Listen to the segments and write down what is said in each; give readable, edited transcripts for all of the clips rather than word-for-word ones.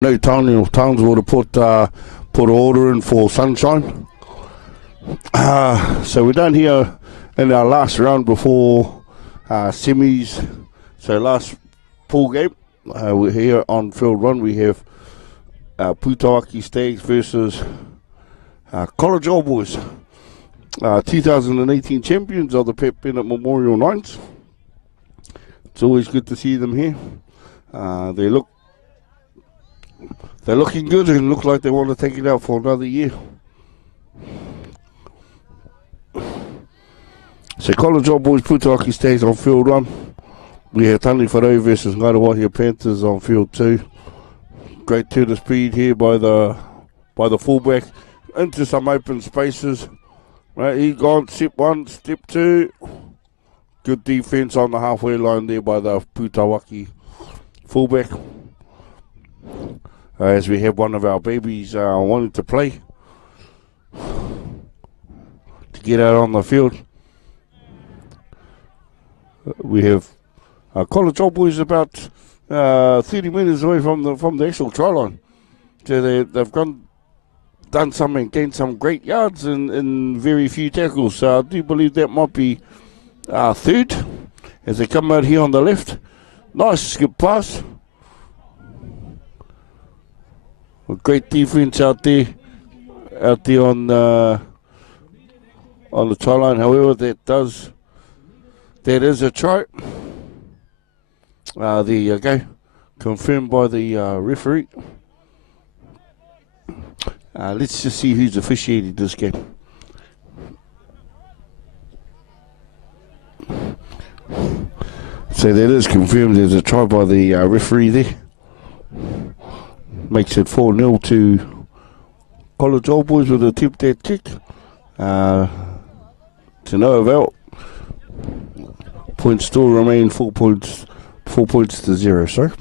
No, Townsville to put order in for Sunshine. So we're done here in our last round before semis. So last pool game. We're here on field one. We have Putawaki Stags versus College All Boys, 2018 champions of the Pep Bennett Memorial Nines. It's always good to see them here. They're looking good and look like they want to take it out for another year. So College All Boys Putawaki Stags on field one. We have Tani Wharau versus Ngaruawahia Panthers on field two. Great turn of speed here by the fullback into some open spaces. Right, he gone step one, step two. Good defense on the halfway line there by the Putawaki fullback. As we have one of our babies wanting to play to get out on the field. We have College All Boys about 30 metres away from the actual try line. So they've done some and gained some great yards in very few tackles. So I do believe that might be third as they come out here on the left. Nice skip pass. A great defense out there on the try line. However, that is a try. There you go. Confirmed by the referee. Let's just see who's officiating this game. So that is confirmed. There's a try by the referee there. Makes it 4-0 to College All Boys with a tip-that kick. To no avail. Points still remain 4 points to 0, sorry.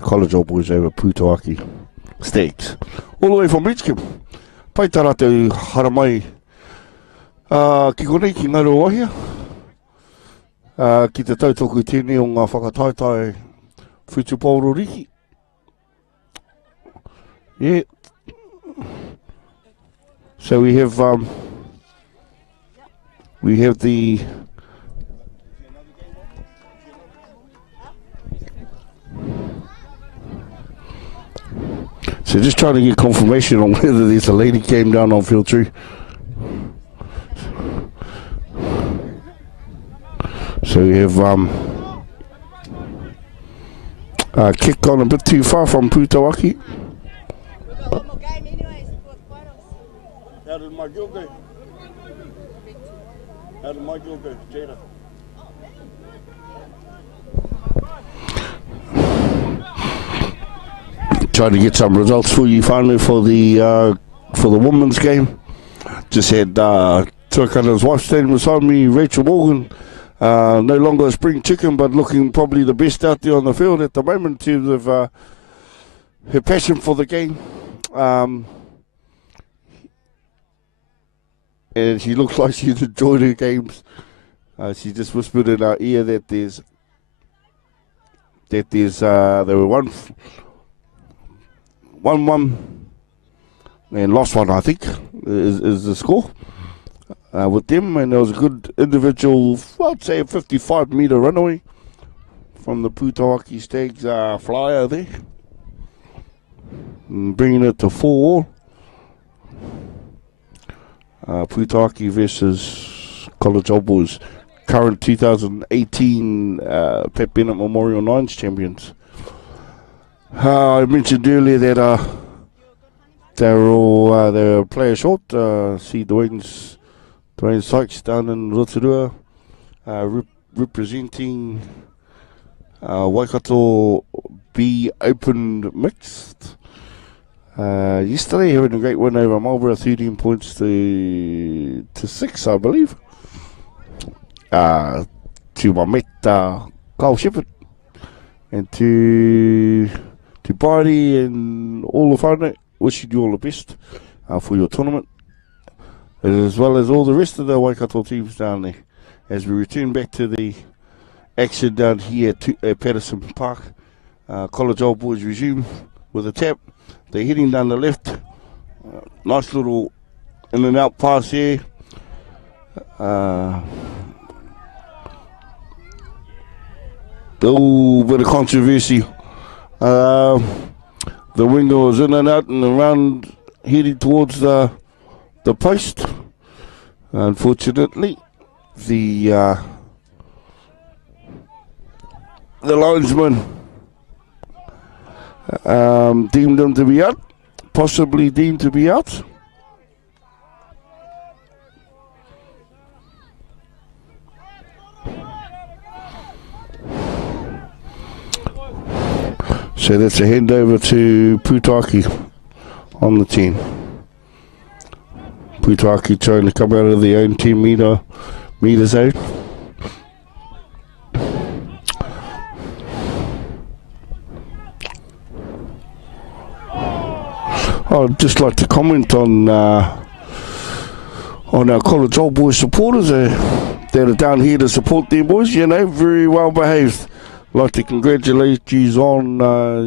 College All Boys over Putawaki Stags. All the way from Richcombe. Paitara te haramai. Ki konei ki Ngaruawahia. Ki te tautoku tēnei o ngā whakataitai Whutupōro Riki. Yeah. So we have the so just trying to get confirmation on whether there's a lady came down on field 3. So we have kick gone a bit too far from Putawaki. How did my girl go? Jada? Trying to get some results for you finally for the women's game. Just had Tuakana's wife standing beside me, Rachel Morgan. No longer a spring chicken, but looking probably the best out there on the field at the moment in terms of her passion for the game. And she looks like she's enjoyed her games. She just whispered in our ear that they were 1-1 and lost one, I think, is the score with them. And there was a good individual, I'd say a 55-metre runaway from the Putawaki Stags flyer there, and bringing it to 4-4. Putawaki versus College All Boys, current 2018 Pep Bennett Memorial Nines champions. I mentioned earlier that they were player short. See Dwayne Sykes down in Rotorua representing Waikato B Open Mixed. Yesterday having a great win over Marlborough, 13 points to 6, I believe. To my mate Carl Shepherd and to Barney and all the whānau. Wishing you all the best for your tournament, as well as all the rest of the Waikato teams down there, as we return back to the action down here at Patterson Park. College All Boys resume with a tap. They're hitting down the left. Nice little in and out pass here. Bit of controversy. The winger was in and out and around, heading towards the post. Unfortunately, the linesman deemed him to be out, possibly deemed to be out. So that's a handover to Putaki on the 10. Putaki trying to come out of the own 10 metre zone. I'd just like to comment on our College Old Boys supporters that are down here to support their boys. You know, very well behaved. I'd like to congratulate you on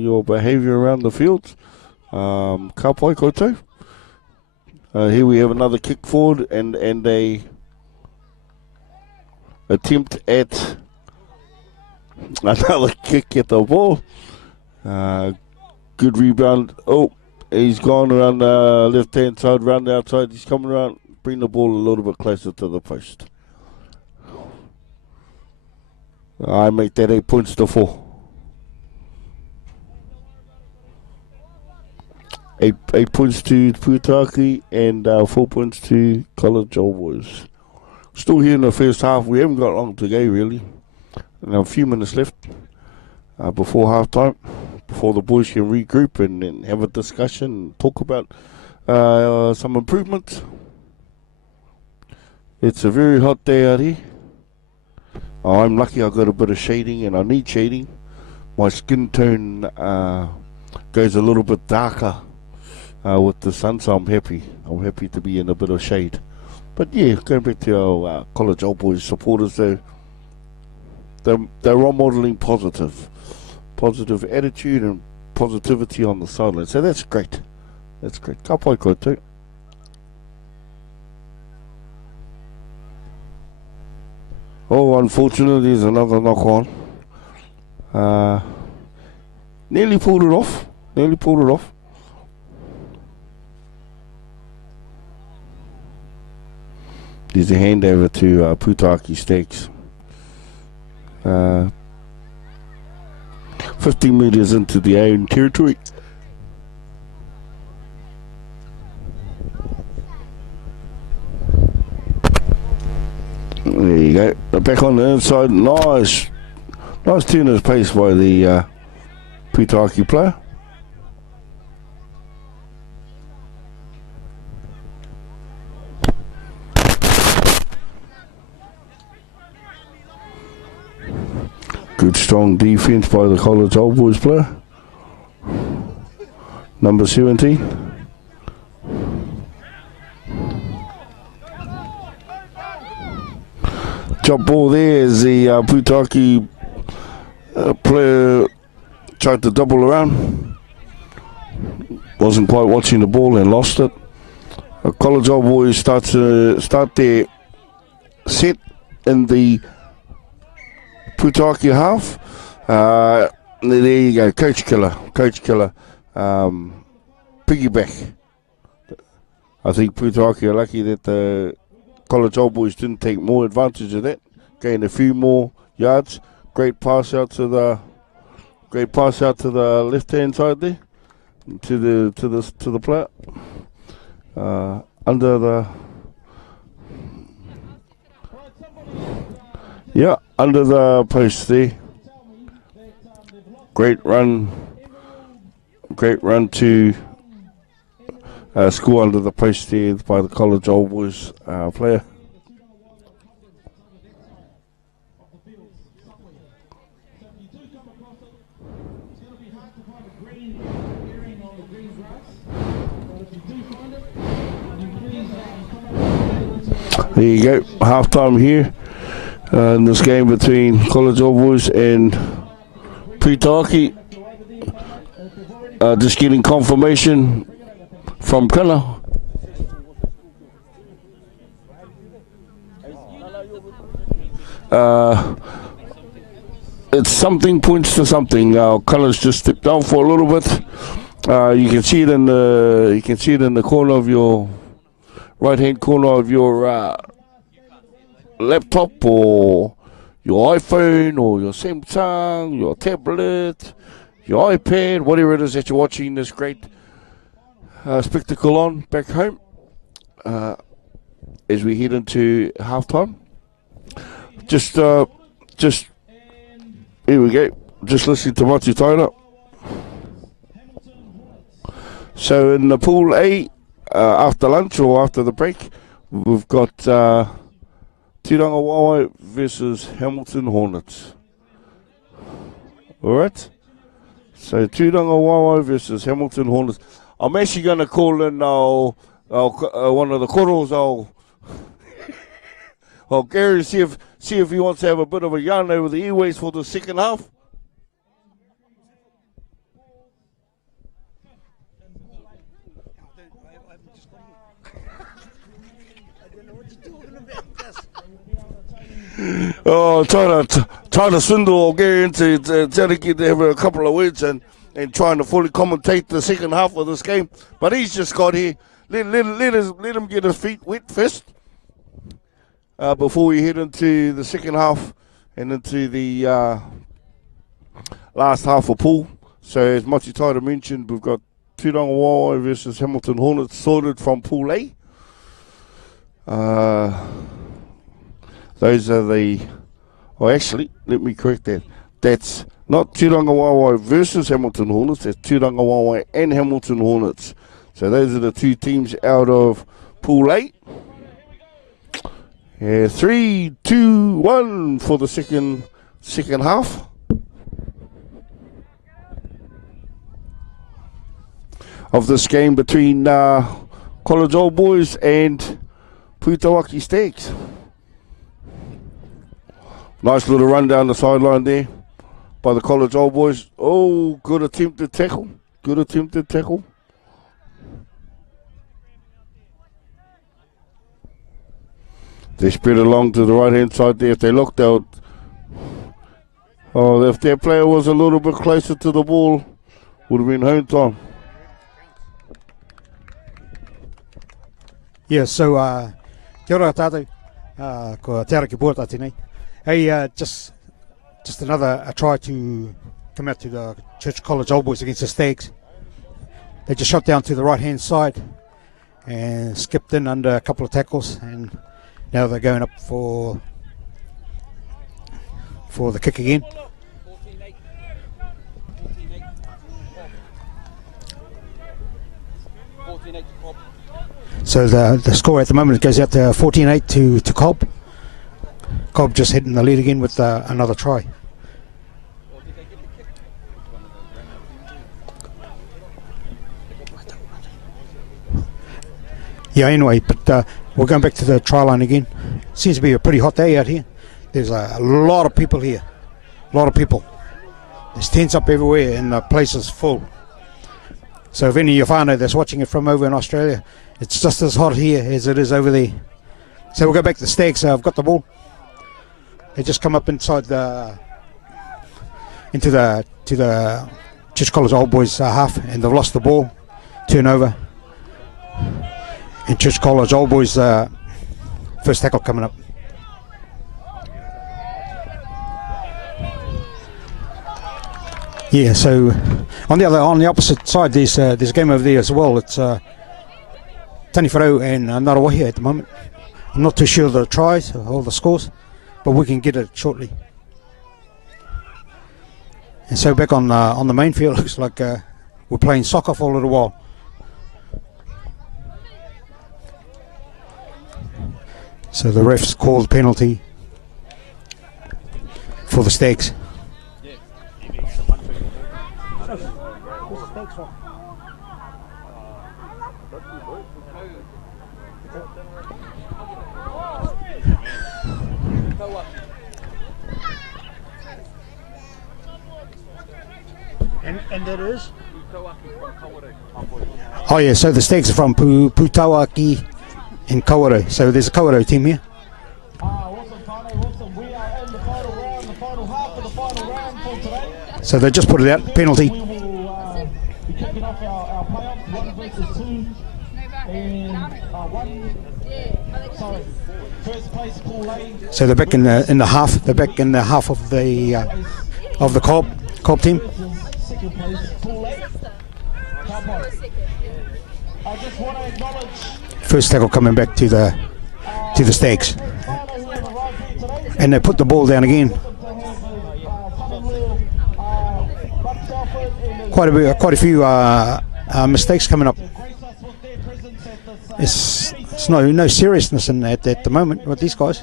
your behaviour around the fields. Ka pai koutou. Here we have another kick forward and a attempt at another kick at the ball. Good rebound. Oh, he's gone around the left-hand side, round the outside. He's coming around, bring the ball a little bit closer to the post. I make that 8 points to 4. 8 points to Putaki and 4 points to College Old Boys. Still here in the first half. We haven't got long to go, really. And a few minutes left before half time, before the boys can regroup and have a discussion and talk about some improvements. It's a very hot day out here. I'm lucky I got a bit of shading, and I need shading. My skin tone goes a little bit darker with the sun, so I'm happy. I'm happy to be in a bit of shade. But yeah, going back to our College Old Boys supporters, they're role modelling positive attitude and positivity on the sideline. So that's great. That's great. Ka pai koutou. Oh, unfortunately, there's another knock on. Nearly pulled it off. There's a handover to Putaki Stakes. 15 metres into the own territory. There you go. Back on the inside. Nice turn of pace by the Putaki player. Good strong defence by the College Old Boys player. Number 17. Jump ball there as the Putaki player tried to double around. Wasn't quite watching the ball and lost it. College Old Boys start their set in the Putaki half. There you go, Coach Killer. Piggyback. I think Putaki are lucky that the College Old Boys didn't take more advantage of that. Gained a few more yards. Great pass out to the left hand side there, to the player. Under the post there. Great run to score under the post there by the College Old Boys player. There you go, half-time here in this game between College Old Boys and Putaki. Just getting confirmation from Killer. It's something points to something. Colours just stepped down for a little bit. You can see it in the corner of your right hand corner of your laptop or your iPhone or your Samsung, your tablet, your iPad, whatever it is that you're watching this great spectacle on back home. As we head into halftime, just here we go. Just listening to Mati Taira. So in the pool A, after lunch or after the break, we've got Tiranga Wawa versus Hamilton Hornets. All right. So Tiranga Wawa versus Hamilton Hornets. I'm actually going to call in one of the corals. I'll Gary, see if he wants to have a bit of a yarn over the airways for the second half. Oh, trying to swindle Gary into trying to get have a couple of words and trying to fully commentate the second half of this game. But he's just got here. Let him get his feet wet first. Before we head into the second half and into the last half of pool. So as Mati Taira mentioned, we've got Tiranga Wawa versus Hamilton Hornets sorted from pool A. Those are the... Oh, actually, let me correct that. That's not Tiranga Wawa versus Hamilton Hornets. That's Tiranga Wawa and Hamilton Hornets. So those are the two teams out of pool A. 3, 2, 1 for the second half. Of this game between College Old Boys and Putawaki Stags. Nice little run down the sideline there by the College Old Boys. Oh, good attempted tackle. Good attempted tackle. They spread along to the right-hand side there. If they looked out, if their player was a little bit closer to the ball, would have been home time. Yeah, so kia ora tātou, ko te ara ki pōta tēnei. Hey, just another try to come out to the Church College Old Boys against the Stags. They just shot down to the right-hand side and skipped in under a couple of tackles, and now they're going up for the kick again. So the score at the moment goes out to 14-8 to COB. COB just hitting the lead again with another try. Yeah, anyway, but we're going back to the try line again. Seems to be a pretty hot day out here. There's a lot of people here. A lot of people. There's tents up everywhere and the place is full. So if any of your whānau that's watching it from over in Australia, it's just as hot here as it is over there. So we'll go back to the Stags. I've got the ball. They just come up inside to the Church College Old Boys half, and they've lost the ball. Turnover. And Church College Old Boys first tackle coming up. Yeah, so on the opposite side, there's a game over there as well. It's Taniwharau and Ngaruawahia at the moment. I'm not too sure of the tries or the scores, but we can get it shortly. And so back on the main field, looks like we're playing soccer for a little while. So the refs called penalty for the Stags. And that is? Oh yeah, so the Stags are from Putawaki and Kawerau. So there's a Kawerau team here. So they just put it out, penalty. So they're back in the half. They're back in the half of the COB team. First tackle coming back to the Stags, and they put the ball down again. Quite a few mistakes coming up. It's no seriousness in at the moment with these guys.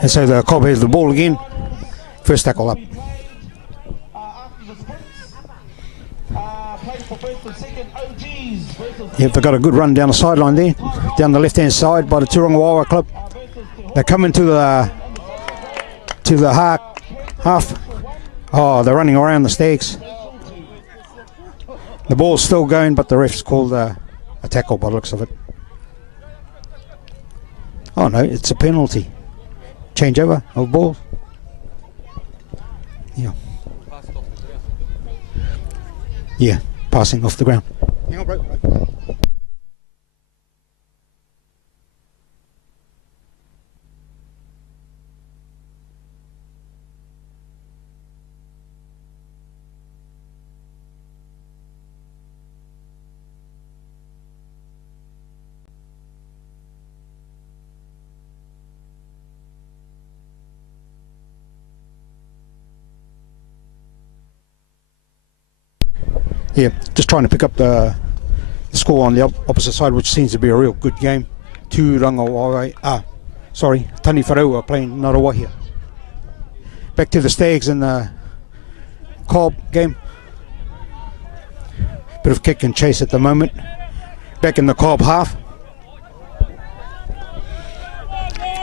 And so the COB has the ball again. First tackle up. Yep, they've got a good run down the sideline there, down the left-hand side by the Turangawawa club. They're coming to the half. Oh, they're running around the Stags. The ball's still going, but the ref's called a tackle by the looks of it. Oh no, it's a penalty. Changeover of ball. Yeah. Yeah, passing off the ground. Hang on, bro. Yeah, just trying to pick up the score on the opposite side, which seems to be a real good game. Tani Wharau are playing Ngaruawahia. Back to the Stags in the COB game. Bit of kick and chase at the moment. Back in the COB half.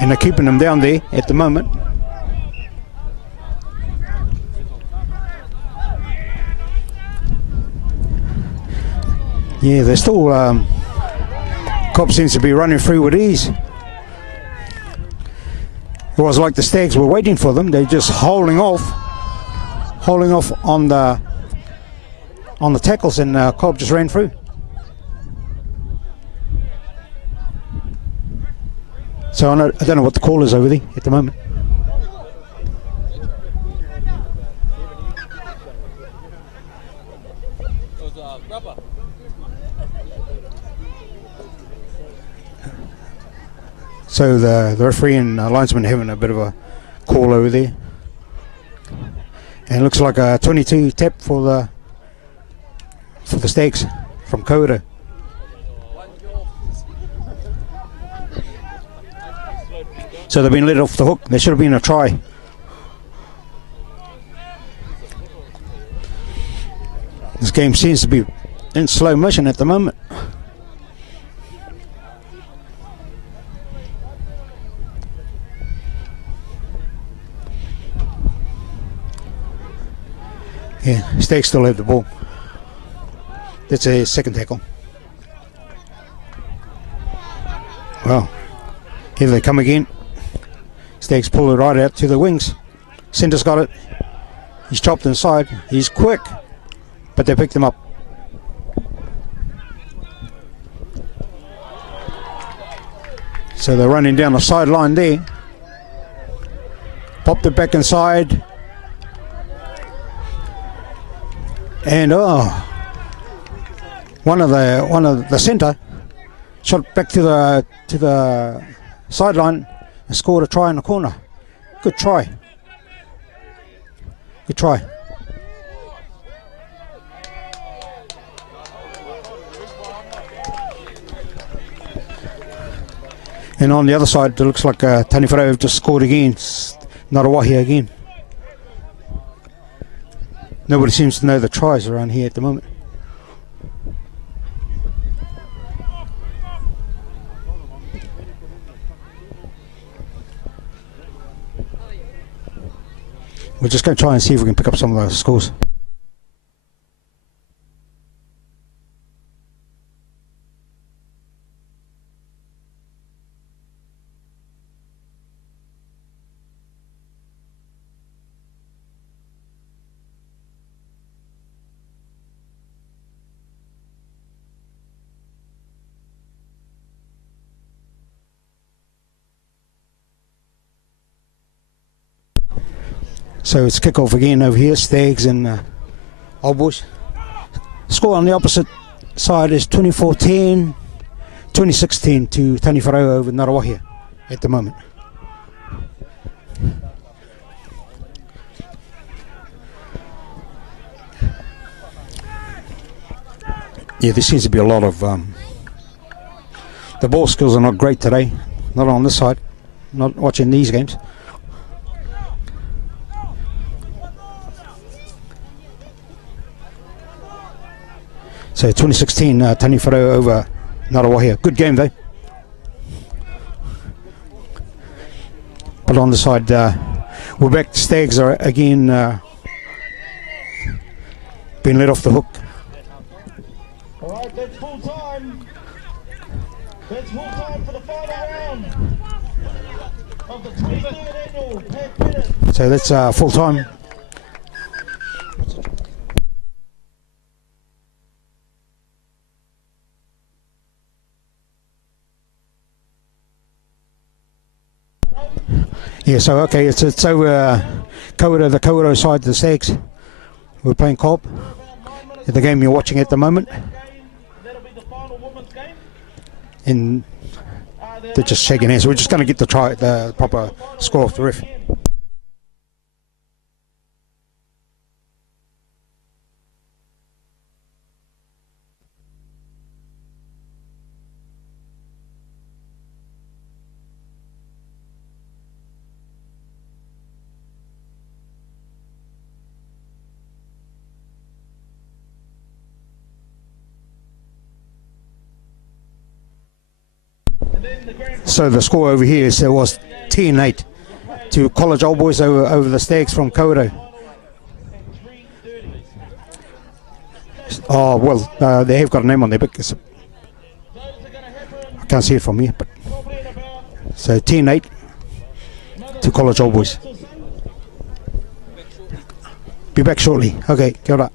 And they're keeping them down there at the moment. Yeah, they're still, COB seems to be running through with ease. It was like the Stags were waiting for them. They're just holding off on the tackles, and COB just ran through. So I don't know what the call is over there at the moment. So the referee and linesman having a bit of a call over there, and it looks like a 22 tap for the Stags from Kawerau. So they've been let off the hook. There should have been a try. This game seems to be in slow motion at the moment. Yeah, Stags still have the ball. That's a second tackle. Well, here they come again. Stags pull it right out to the wings. Centre's got it. He's chopped inside. He's quick, but they picked him up. So they're running down the sideline there. Popped it back inside. And one of the centre shot back to the sideline and scored a try in the corner. Good try. Good try. And on the other side, it looks like Tani Wharau have just scored again. Ngaruawahia again. Nobody seems to know the tries around here at the moment. We're just going to try and see if we can pick up some of those scores. So it's kick-off again over here, Stags and Old Boys. Score on the opposite side is 24-10, 26-10 to Tani Wharau over Ngarawahia at the moment. Yeah, there seems to be a lot of... the ball skills are not great today, not on this side, not watching these games. So 2016, Tani Wharau over Ngarawahia. Good game though. But on the side, we're back. Stags are again being let off the hook. Alright, that's full time. That's full time for the final round of the 23rd annual Pack Minute. So that's full time. Yeah, so okay, it's over Kauro, the Kauro side, the Stags. We're playing COB. The game you're watching at the moment. And they're just shaking hands. So we're just going to get the proper score off the ref. So the score over here was 10-8 to College Old Boys over the Stags from Kauro. Oh well, they have got a name on there, but I can't see it from here. But so 10-8 to College Old Boys. Be back shortly. Okay, kia ora.